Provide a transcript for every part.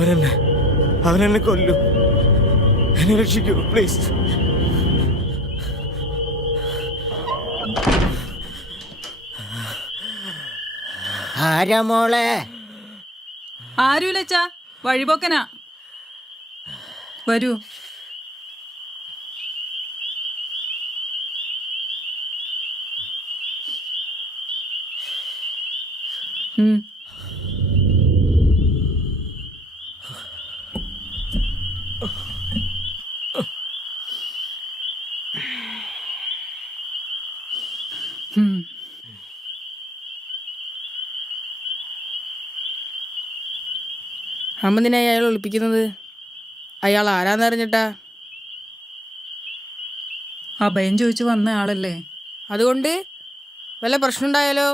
അവനെന്നെ കൊല്ലും. എന്നെ രക്ഷിക്കൂ പ്ലീസ്. ആരാ മോളെ? ആരുമില്ലച്ചാ, വഴിപോക്കനാ. വരൂ. അമ്മന്തിനായി അയാൾ ഒളിപ്പിക്കുന്നത്? അയാൾ ആരാന്നറിഞ്ഞിട്ടാ? അഭയം ചോദിച്ചു വന്ന ആളല്ലേ. അതുകൊണ്ട് വല്ല പ്രശ്നം ഉണ്ടായാലോ?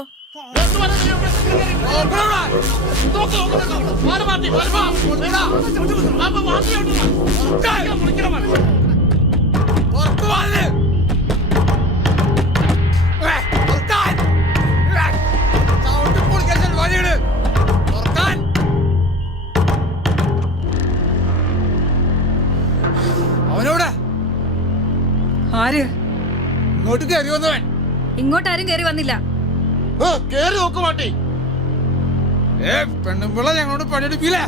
അവനോട് ആര്? ഇങ്ങോട്ട് കയറി വന്നവൻ. ഇങ്ങോട്ടാരും കയറി വന്നില്ല. കേറി നോക്ക് മാട്ടി. പെണ്ണുമ്പിള്ള ഞങ്ങളോട് പണിയെടുപ്പില്ലേ?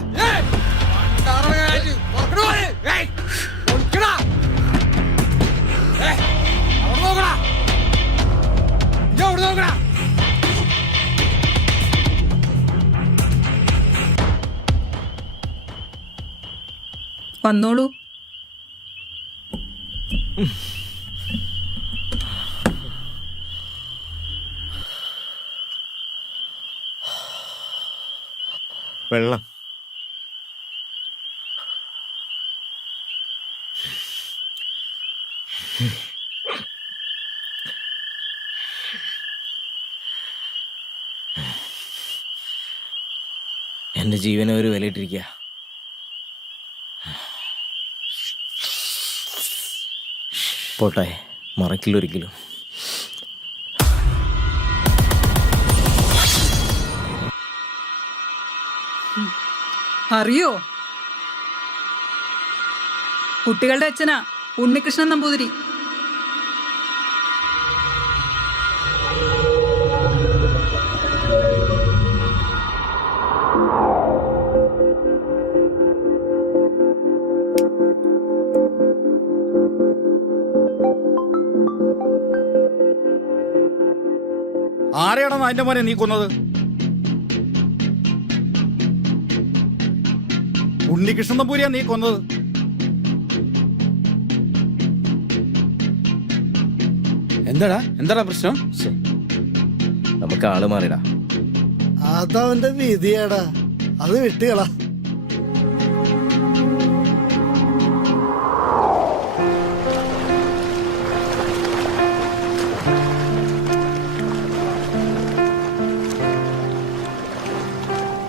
വന്നോളൂ. വെള്ളം. എൻ്റെ ജീവനെ ഒരു വിലയിട്ടിരിക്കുക. പോട്ടെ, മറക്കില്ലൊരിക്കലും. അറിയോ? കുട്ടികളുടെ അച്ഛനാ ഉണ്ണികൃഷ്ണൻ നമ്പൂതിരി. ആരെയാണോ അതിന്റെ മോനെ നീ കൊന്നത്? ഉണ്ണികൃഷ്ണൻ നമ്പൂരിയാ നീ കൊന്നത്. എന്താടാ പ്രശ്നം? നമുക്ക് ആള് മാറിടാ. അതവന്റെ വിധിയാടാ, അത് വിട്ടുകളാ.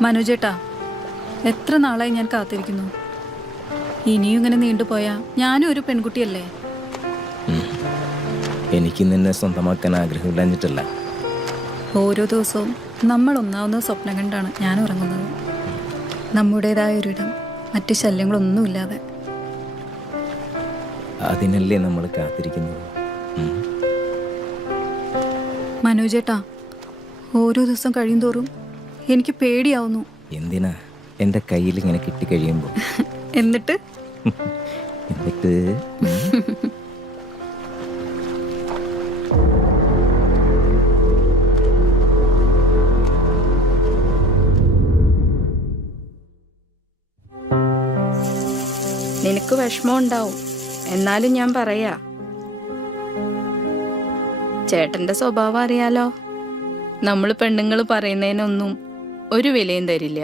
മനോജേട്ടാ, എത്ര നാളായി ഞാൻ കാത്തിരിക്കുന്നു. ഇനിയും ഇങ്ങനെ നീണ്ടുപോയാ ഞാനും ഒരു പെൺകുട്ടിയല്ലേ. എനിക്ക് നിന്നെ സ്വന്തമാക്കാൻ ആഗ്രഹമില്ലാഞ്ഞിട്ടല്ല. ഓരോ ദിവസവും നമ്മൾ ഒന്നാവുന്ന സ്വപ്നം കണ്ടാണ് ഞാൻ ഉറങ്ങുന്നത്. നമ്മുടേതായ ഒരിടം, മറ്റ് ശല്യങ്ങളൊന്നുമില്ലാതെ. അതിനല്ലേ നമ്മൾ കാത്തിരിക്കുന്നത്. മനോജേട്ടാ, ഓരോ ദിവസം കഴിയും തോറും എനിക്ക് പേടിയാവുന്നു. എന്തിനാ? എൻ്റെ കയ്യിൽ ഇങ്ങനെ കിട്ടിക്കഴിയുമ്പോൾ. എന്നിട്ട് നിനക്ക് വിഷമം ഉണ്ടാവും, എന്നാലും ഞാൻ പറയാ, ചേട്ടന്റെ സ്വഭാവം അറിയാലോ. നമ്മൾ പെണ്ണുങ്ങൾ പറയുന്നതിനൊന്നും ഒരു വിലയും തരില്ല.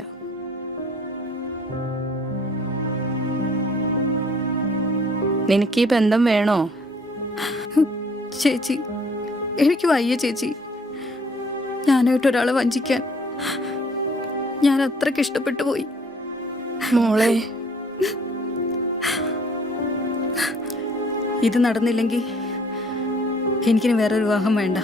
നിനക്ക് ഈ ബന്ധം വേണോ? ചേച്ചി, എനിക്ക് വയ്യ ചേച്ചി. ഞാനായിട്ടൊരാളെ വഞ്ചിക്കാൻ ഞാൻ അത്രയ്ക്ക് ഇഷ്ടപ്പെട്ടു പോയി. മോളെ, ഇത് നടന്നില്ലെങ്കിൽ എനിക്കിനി വേറൊരു വിവാഹം വേണ്ട.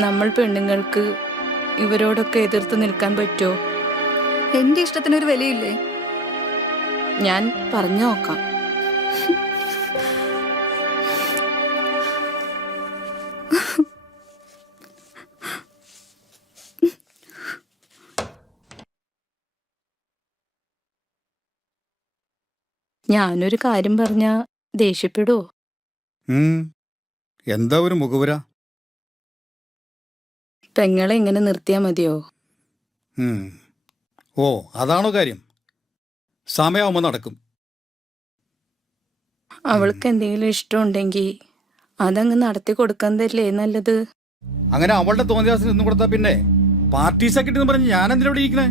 നമ്മൾ പെണ്ണുങ്ങൾക്ക് ഇവരോടൊക്കെ എതിർത്ത് നിൽക്കാൻ പറ്റുമോ? എന്റെ ഇഷ്ടത്തിനൊരു വിലയില്ലേ? ഞാൻ പറഞ്ഞു നോക്കാം. ഞാനൊരു കാര്യം പറഞ്ഞ ദേഷ്യപ്പെടുവോ? എന്താ ഒരു മുഖവുര? പെങ്ങളെ ഇങ്ങനെ നിർത്തിയാ മതിയോ? ഓ, അതാണോ കാര്യം? സമയമാകുമ്പോൾ നടക്കും. അവൾക്ക് എന്തെങ്കിലും ഇഷ്ടമുണ്ടെങ്കിൽ അതങ്ങ് നടത്തി കൊടുക്കുന്നതല്ലേ നല്ലത്. അങ്ങനെ അവളുടെ തോന്നിയാസിന് നിന്നും കൊടുത്താ പിന്നെ പാർട്ടി സെക്രട്ടറി എന്ന് പറഞ്ഞ് ഞാൻ എന്തിനാ ഇവിടെ ഇരിക്കണേ?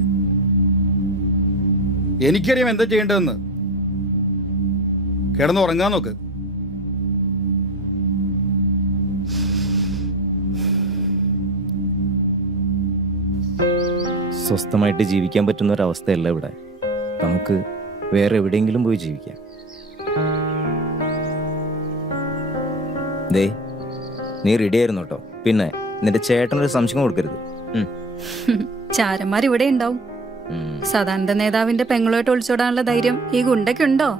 എനിക്കറിയാം എന്താ ചെയ്യേണ്ടതെന്ന്. കിടന്ന് ഉറങ്ങാൻ നോക്ക്. സ്വസ്ഥമായിട്ട് ജീവിക്കാൻ പറ്റുന്ന ഒരവസ്ഥയല്ല ഇവിടെ. നമുക്ക് വേറെ എവിടെയെങ്കിലും പോയി ജീവിക്കാം. ദേ, നീ റെഡി ആയിരുന്നു കേട്ടോ. പിന്നെ നിന്റെ ചേട്ടനൊരു സംശയം കൊടുക്കരുത്. ചാരന്മാർ ഇവിടെ ഉണ്ടാവും. സദാനന്ദ നേതാവിന്റെ പെങ്ങളുമായിട്ട് ഒളിച്ചോടാനുള്ള ധൈര്യം ഈ ഗുണ്ടയ്ക്കുണ്ടോ?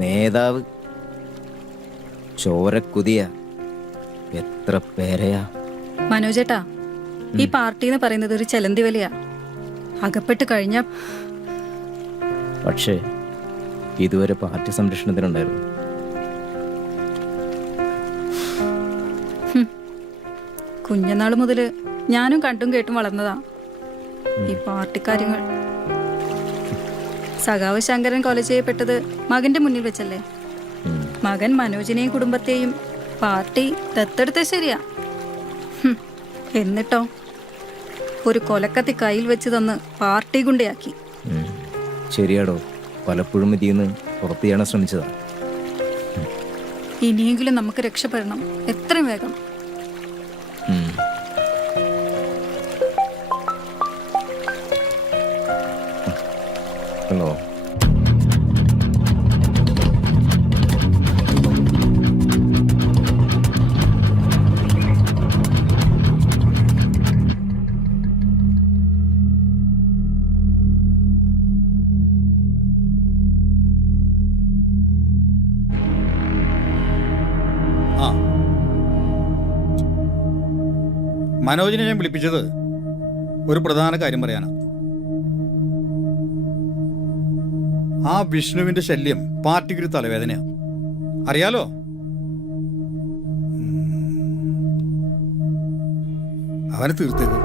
നേതാവ് ചോരക്കുതിയ എത്ര പേരെയാ. മനോജേട്ടാ, ഈ പാർട്ടി എന്ന് പറയുന്നത് ഒരു ചെലന്തി വലിയാ. അകപ്പെട്ട് കഴിഞ്ഞ പക്ഷേ ഇതുവരെ പാർട്ടി സംരക്ഷണത്തിനുണ്ടായിരുന്നു. കുഞ്ഞനാള് മുതല് ഞാനും കണ്ടും കേട്ടും വളർന്നതാ ഈ പാർട്ടി കാര്യങ്ങൾ. സഖാവ് ശങ്കരൻ കൊല ചെയ്യപ്പെട്ടത് മകന്റെ മുന്നിൽ വെച്ചല്ലേ? മകൻ മനോജിനെയും കുടുംബത്തെയും പാർട്ടി ദത്തെടുത്ത ശരിയാ. എന്നിട്ടോ ഒരു കൊലക്കത്തി കയ്യിൽ വെച്ച് തന്ന് പാർട്ടി ഗുണ്ടയാക്കി. ശരിയാടോ, പലപ്പോഴും ഇതിന്ന് പുറത്തു ചെയ്യാൻ ശ്രമിച്ചതാ. ഇനിയെങ്കിലും നമുക്ക് രക്ഷപ്പെടണം, എത്രയും വേഗം. ഹലോ, മനോജിനെ ഞാൻ വിളിപ്പിച്ചത് ഒരു പ്രധാന കാര്യം പറയാനാ. ആ വിഷ്ണുവിന്റെ ശല്യം പാർട്ടിക്കൊരു തലവേദനയാ, അറിയാലോ? അവനെ തീർത്തേക്കും.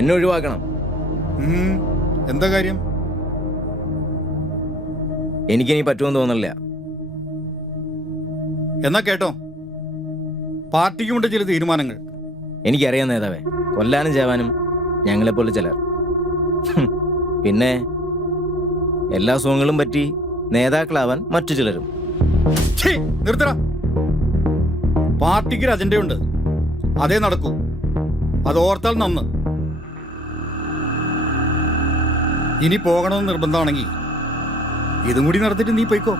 എന്നെ ഒഴിവാക്കണം. എന്താ കാര്യം? എനിക്കിനി പറ്റുമെന്ന് തോന്നില്ല. എന്നാ കേട്ടോ, പാർട്ടിക്കുമുണ്ട് ചില തീരുമാനങ്ങൾ. എനിക്കറിയാം നേതാവേ, കൊല്ലാനും ചേവാനും ഞങ്ങളെപ്പോലെ ചിലർ. പിന്നെ എല്ലാ സുഖങ്ങളും പറ്റി നേതാക്കളാവാൻ മറ്റു ചിലരും. നിർത്തട. പാർട്ടിക്കൊരു അജണ്ടയുണ്ട്, അതേ നടക്കൂ. അത് ഓർത്താൽ നന്ന്. ഇനി പോകണമെന്ന് നിർബന്ധമാണെങ്കിൽ ഇതും കൂടി നടത്തിയിട്ട് നീ പോയിക്കോ.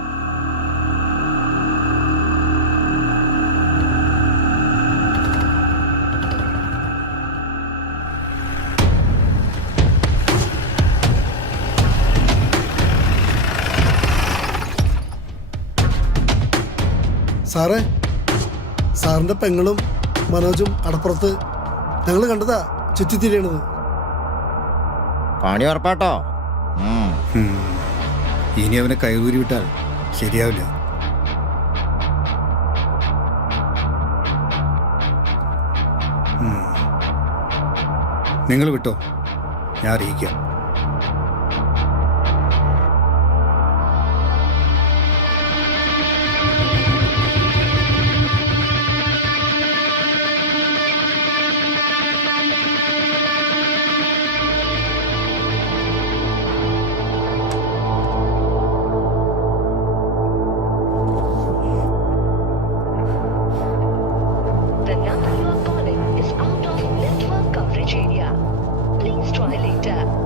സാറേ, സാറിന്റെ പെങ്ങളും മനോജും അടപ്പുറത്ത് ഞങ്ങൾ കണ്ടതാ ചുറ്റിത്തിരിയണത്. പണി ഉറപ്പാട്ടോ. ഇനി അവനെ കൈകൂരി വിട്ടാൽ ശരിയാവില്ല. നിങ്ങൾ വിട്ടോ, ഞാൻ അറിയിക്കാം. The number you are calling is out of network coverage area. Victor.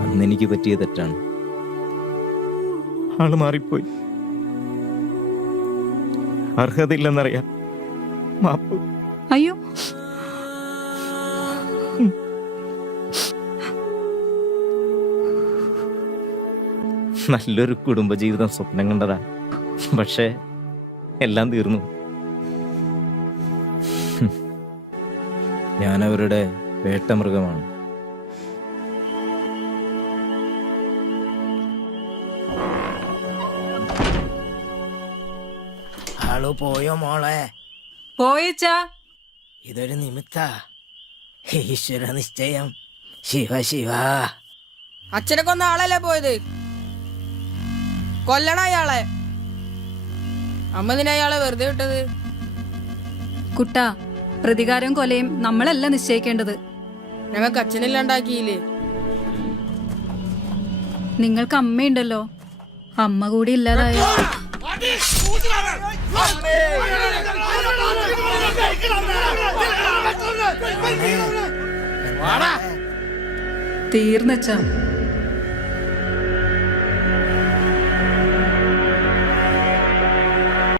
അന്നെനിക്ക് പറ്റിയ തെറ്റാണ്. ആള് മാറിപ്പോയി. അർഹതയില്ലെന്നറിയാം. മാപ്പ്. അയ്യോ, നല്ലൊരു കുടുംബജീവിതം സ്വപ്നം കണ്ടതാ. പക്ഷേ എല്ലാം തീർന്നു. ഞാനവരുടെ വേട്ടമൃഗമാണ്. ആളു പോയോ മോളെ? പോയിച്ചാ ഇതൊരു നിമിത്ത. ഈശ്വര നിശ്ചയം. ശിവ ശിവ. അച്ഛനെ കൊന്ന ആളല്ലേ പോയത്? കൊല്ലണ അയാളെ. അമ്മ നിന്നെ അയാളെ വെറുതെ വിട്ടത്? കുട്ടാ, പ്രതികാരവും കൊലയും നമ്മളല്ല നിശ്ചയിക്കേണ്ടത്. ഞങ്ങൾക്ക് അച്ഛനില്ലാണ്ടാക്കിയില്ലേ? നിങ്ങൾക്ക് അമ്മയുണ്ടല്ലോ. അമ്മ കൂടി ഇല്ലാതായ തീർന്നച്ചാ.